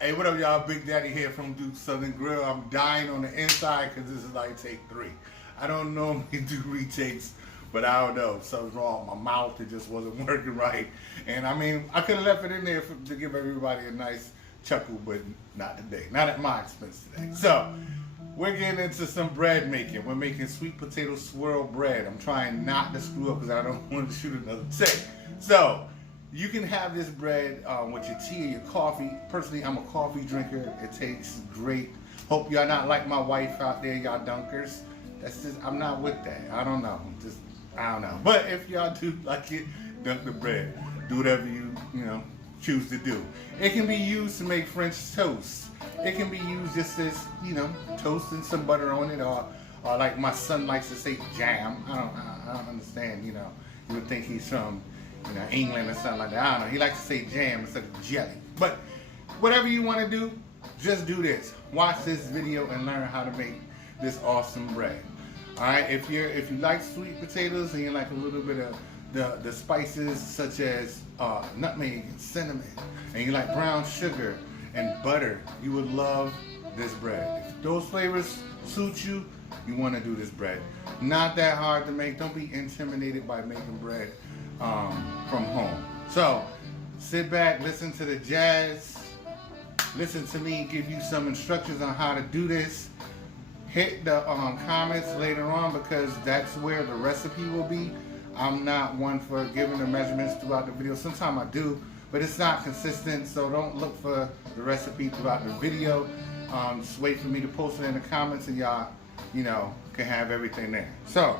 Hey, what up, y'all? Big Daddy here from Duke Southern Grill. I'm dying on the inside because this is like take 3. I don't normally do retakes, but I don't know. Something's wrong. My mouth, it just wasn't working right. And I mean, I could have left it in there to give everybody a nice chuckle, but not today. Not at my expense today. So, we're getting into some bread making. We're making sweet potato swirl bread. I'm trying not to screw up because I don't want to shoot another take. So, you can have this bread with your tea or your coffee. Personally, I'm a coffee drinker. It tastes great. Hope y'all not like my wife out there, y'all dunkers. That's just, I'm not with that. I don't know. I don't know. But if y'all do like it, dunk the bread. Do whatever you choose to do. It can be used to make French toast. It can be used just as, toasting some butter on it, or like my son likes to say, jam. I don't understand, You would think he's from England or something like that. I don't know. He likes to say jam instead of jelly. But whatever you want to do, just do this. Watch this video and learn how to make this awesome bread. All right. If you like sweet potatoes and you like a little bit of the spices such as nutmeg and cinnamon, and you like brown sugar and butter, you would love this bread. If those flavors suit you, you want to do this bread. Not that hard to make. Don't be intimidated by making bread from home. So sit back, listen to the jazz, listen to me give you some instructions on how to do this. Hit the comments later on because that's where the recipe will be. I'm not one for giving the measurements throughout the video. Sometimes I do, but it's not consistent, so don't look for the recipe throughout the video. Just wait for me to post it in the comments and y'all can have everything there. So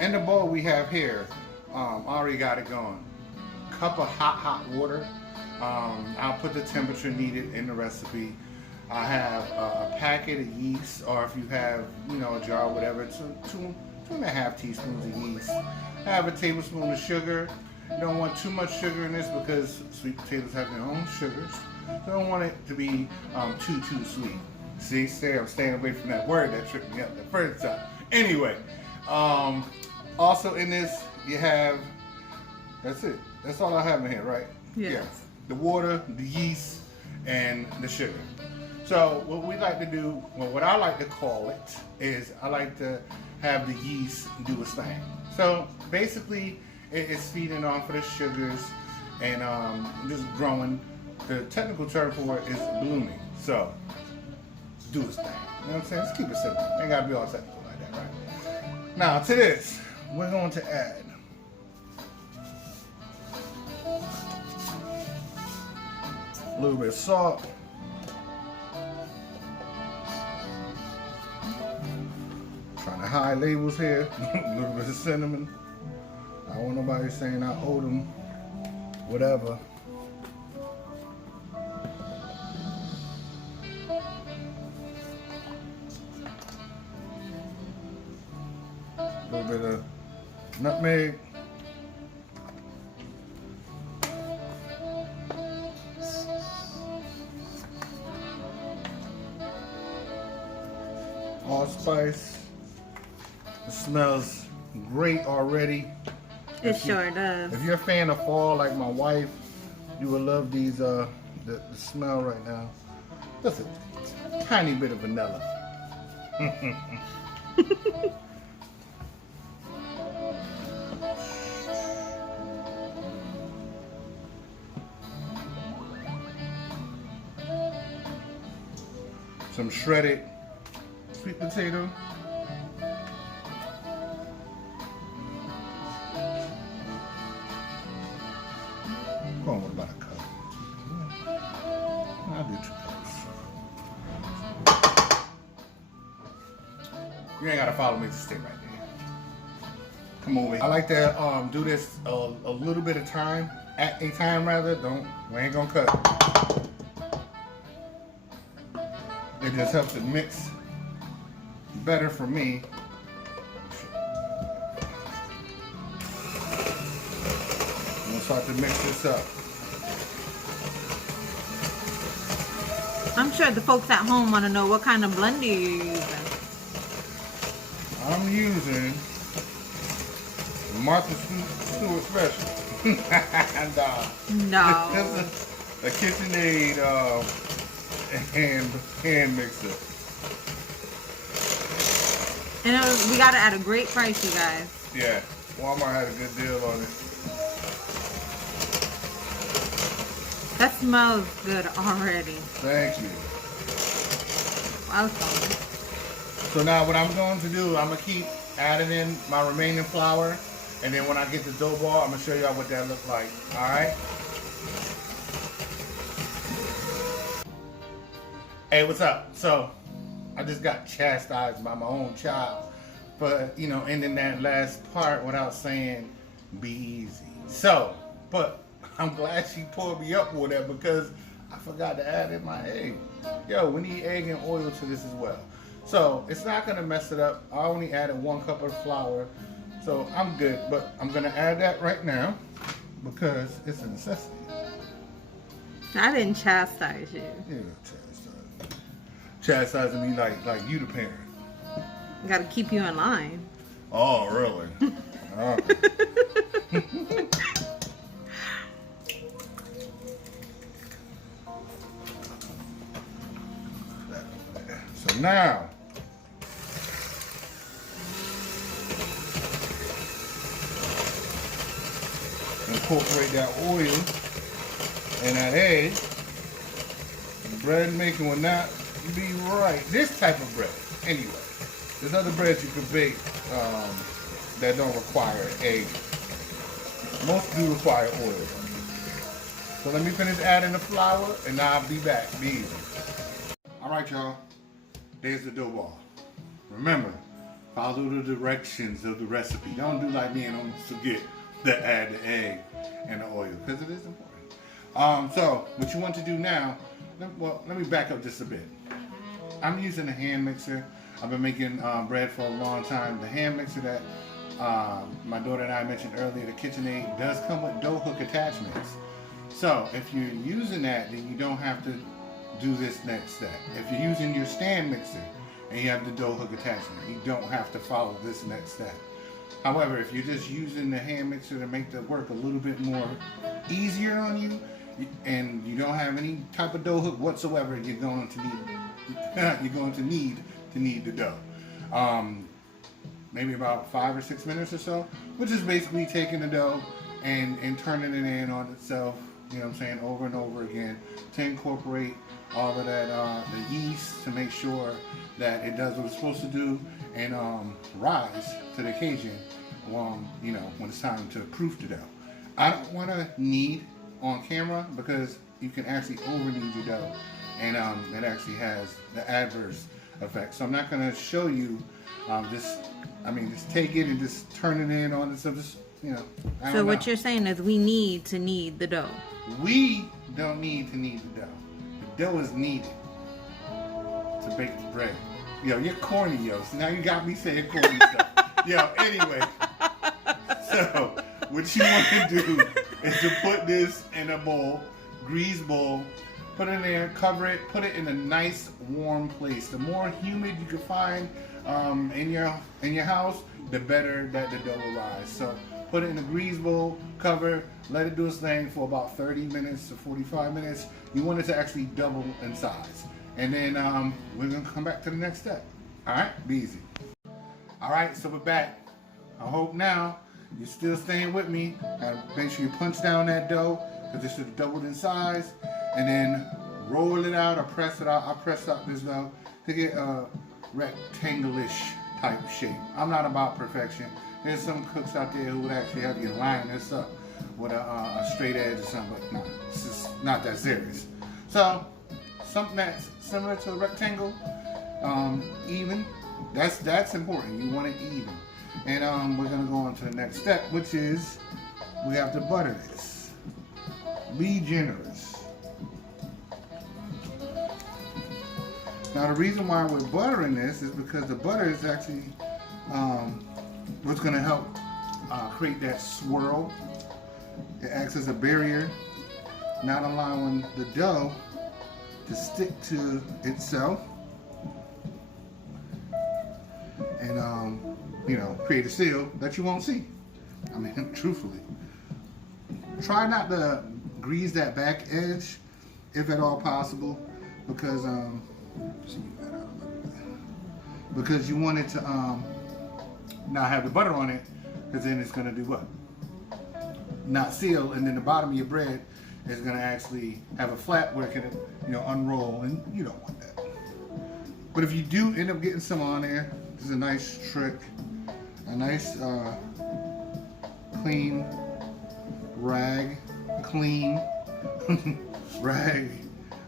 in the bowl we have here, already got it going. Cup of hot water. I'll put the temperature needed in the recipe. I have a packet of yeast, or if you have, a jar or whatever, two and a half teaspoons of yeast. I have a tablespoon of sugar. You don't want too much sugar in this because sweet potatoes have their own sugars. You don't want it to be too sweet. See, I'm staying away from that word that tripped me up the first time. Anyway, also in this, you have, that's it. That's all I have in here, right? Yes. Yeah. The water, the yeast, and the sugar. So what we like to do, well, what I like to call it, is I like to have the yeast do its thing. So basically, it's feeding off of the sugars and just growing. The technical term for it is blooming. So do its thing. You know what I'm saying? Let's keep it simple. Ain't gotta be all technical like that, right? Now to this, we're going to add a little bit of salt, trying to hide labels here, a little bit of cinnamon. I don't want nobody saying I owe them whatever. A little bit of nutmeg. Allspice. It smells great already. It sure does. If you're a fan of fall like my wife, you will love these the smell right now. Just a tiny bit of vanilla. Some shredded sweet potato. Going with about a cup. I'll do 2 cups. You ain't gotta follow me, just stay right there. Come over here. I like to do this a little bit of time, at a time rather. We ain't gonna cut. It just helps it mix better for me. I'm gonna start to mix this up. I'm sure the folks at home want to know what kind of blender you're using. I'm using Martha Stewart super special. And No. this is a KitchenAid hand mixer. And we got it at a great price, you guys. Yeah, Walmart had a good deal on it. That smells good already. Thank you. Welcome. So now what I'm going to do, I'm going to keep adding in my remaining flour. And then when I get the dough ball, I'm going to show y'all what that looks like. Alright? Hey, what's up? So, I just got chastised by my own child for, you know, ending that last part without saying, be easy. So, but I'm glad she poured me up with that because I forgot to add in my egg. Yo, we need egg and oil to this as well. So, it's not going to mess it up. I only added 1 cup of flour. So, I'm good. But I'm going to add that right now because it's a necessity. I didn't chastise you. Yeah, chastising me like you the parent. Gotta keep you in line. Oh, really? Oh. So now, incorporate that oil and that egg. The bread making will not be right. This type of bread, anyway. There's other breads you can bake that don't require egg. Most do require oil. So let me finish adding the flour and I'll be back. Be easy. Alright y'all, there's the dough ball. Remember, follow the directions of the recipe. Don't do like me and don't forget to add the egg and the oil because it is important. So what you want to do now, well, let me back up just a bit. I'm using a hand mixer. I've been making bread for a long time. The hand mixer that my daughter and I mentioned earlier, the KitchenAid, does come with dough hook attachments. So if you're using that, then you don't have to do this next step. If you're using your stand mixer and you have the dough hook attachment, you don't have to follow this next step. However, if you're just using the hand mixer to make the work a little bit more easier on you, and you don't have any type of dough hook whatsoever, you're going to need the dough. Maybe about 5 or 6 minutes or so, which is basically taking the dough and turning it in on itself, you know what I'm saying, over and over again to incorporate all of that, the yeast, to make sure that it does what it's supposed to do and rise to the occasion, you know, when it's time to proof the dough. I don't want to knead on camera because you can actually over knead your dough, and it actually has the adverse effect. So I'm not going to show you just take it and just turn it in on it. So just, you know. So what you're saying is we need to knead the dough. We don't need to knead the dough. The dough is needed to bake the bread. Yo, you're corny, yo. So now you got me saying corny stuff. Yo, anyway. So what you want to do is to put this in a bowl, grease bowl, put it in there, cover it, put it in a nice warm place. The more humid you can find in your house, the better that the dough will rise. So put it in a grease bowl, cover, let it do its thing for about 30 minutes to 45 minutes. You want it to actually double in size. And then we're gonna come back to the next step. All right, be easy. All right, so we're back. I hope now you're still staying with me. Make sure you punch down that dough because it should have doubled in size. And then roll it out or press it out. I press out this dough to get a rectangle-ish type shape. I'm not about perfection. There's some cooks out there who would actually have you line this up with a straight edge or something, but no, it's just not that serious. So something that's similar to a rectangle, even. That's important. You want it even. And we're gonna go on to the next step, which is we have to butter this. Be generous. Now the reason why we're buttering this is because the butter is actually what's gonna help create that swirl. It acts as a barrier, not allowing the dough to stick to itself and you know, create a seal that you won't see. I mean, truthfully. Try not to grease that back edge, if at all possible, because because you want it to not have the butter on it, because then it's gonna do what? Not seal, and then the bottom of your bread is gonna actually have a flap where it can, unroll, and you don't want that. But if you do end up getting some on there, this is a nice trick, a nice clean rag, rag,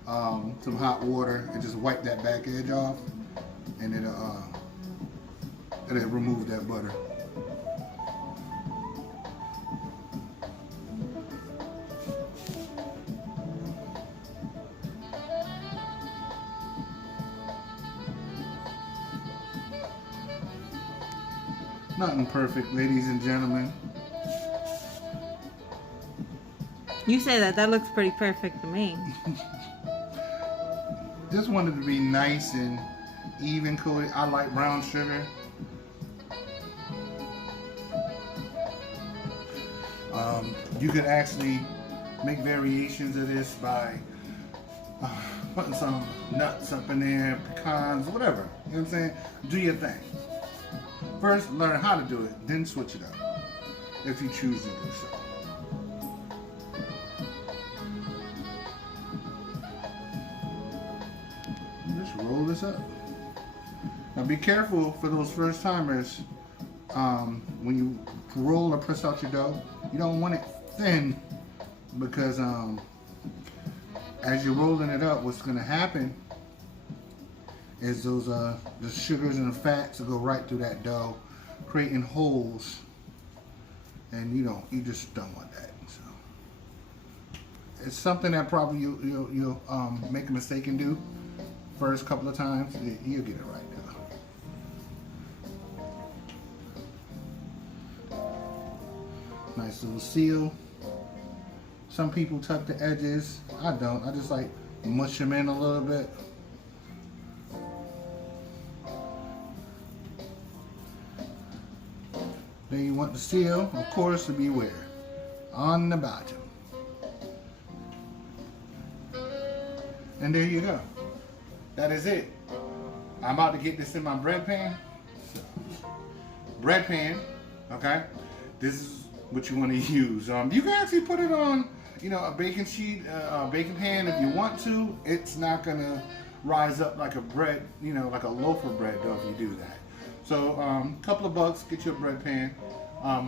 some hot water, and just wipe that back edge off, and it'll remove that butter. Nothing perfect, ladies and gentlemen. You say that. That looks pretty perfect to me. Just wanted to be nice and even coated. I like brown sugar. You could actually make variations of this by putting some nuts up in there, pecans, whatever. You know what I'm saying? Do your thing. First, learn how to do it, then switch it up, if you choose to do so. Just roll this up. Now be careful for those first timers. When you roll or press out your dough, you don't want it thin, because as you're rolling it up, what's going to happen is those the sugars and the fats will go right through that dough, creating holes, and you just don't want that. So it's something that probably you'll make a mistake and do first couple of times. You'll get it right though. Nice little seal. Some people tuck the edges. I don't. I just like mush them in a little bit. Then you want the seal, of course, to be where? On the bottom. And there you go. That is it. I'm about to get this in my bread pan. So, bread pan, okay? This is what you want to use. You can actually put it on, a baking sheet, a baking pan if you want to. It's not gonna rise up like a bread, like a loaf of bread though if you do that. So a couple of bucks, get you a bread pan.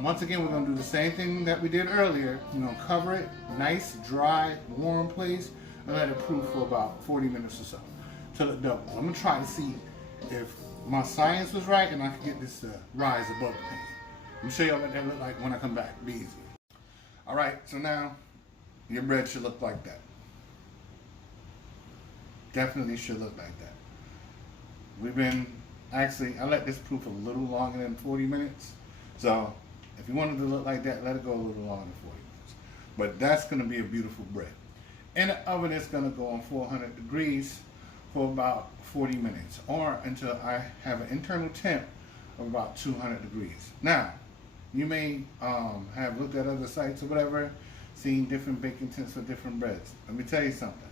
Once again, we're gonna do the same thing that we did earlier. You're gonna cover it, nice, dry, warm place, and let it proof for about 40 minutes or so, till it doubles. I'm gonna try to see if my science was right and I can get this to rise above the pan. I'm gonna show you what that look like when I come back. Be easy. All right, so now your bread should look like that. Definitely should look like that. I let this proof a little longer than 40 minutes. So if you wanted to look like that, let it go a little longer than 40 minutes. But that's going to be a beautiful bread. In the oven, it's going to go on 400 degrees for about 40 minutes, or until I have an internal temp of about 200 degrees. Now, you may have looked at other sites or whatever, seen different baking temps for different breads. Let me tell you something.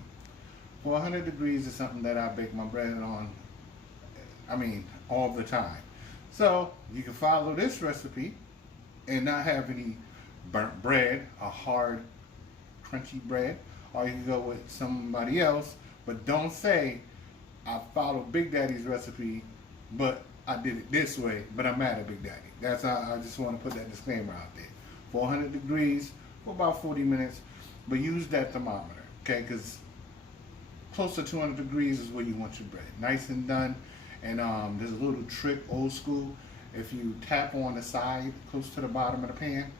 400 degrees is something that I bake my bread on, all the time. So you can follow this recipe and not have any burnt bread, a hard, crunchy bread, or you can go with somebody else, but don't say, I followed Big Daddy's recipe, but I did it this way, but I'm mad at Big Daddy. That's how I just want to put that disclaimer out there. 400 degrees for about 40 minutes, but use that thermometer, okay? Because close to 200 degrees is where you want your bread. Nice and done. And there's a little trick, old school. If you tap on the side, close to the bottom of the pan,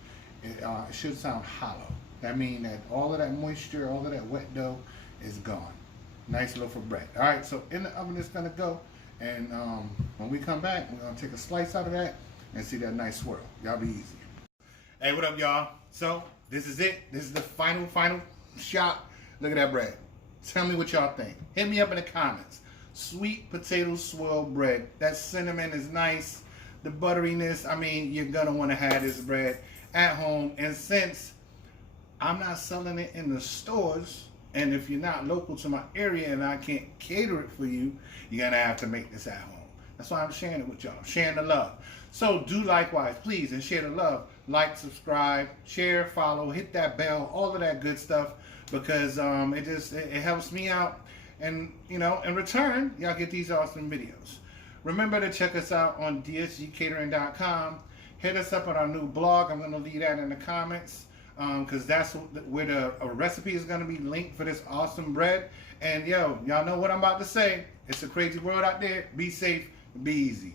it should sound hollow. That means that all of that moisture, all of that wet dough is gone. Nice loaf of bread. All right, so in the oven it's gonna go. And when we come back, we're gonna take a slice out of that and see that nice swirl. Y'all be easy. Hey, what up, y'all? So this is it. This is the final shot. Look at that bread. Tell me what y'all think. Hit me up in the comments. Sweet potato swirl bread. That cinnamon is nice. The butteriness, you're gonna want to have this bread at home. And since I'm not selling it in the stores, and if you're not local to my area and I can't cater it for you, you're gonna have to make this at home. That's why I'm sharing it with y'all. I'm sharing the love. So do likewise, please, and share the love. Like, subscribe, share, follow, hit that bell, all of that good stuff, because it helps me out. And in return, y'all get these awesome videos. Remember to check us out on dsgcatering.com. Hit us up on our new blog. I'm gonna leave that in the comments, because that's where the recipe is gonna be linked for this awesome bread. And y'all know what I'm about to say. It's a crazy world out there. Be safe, be easy.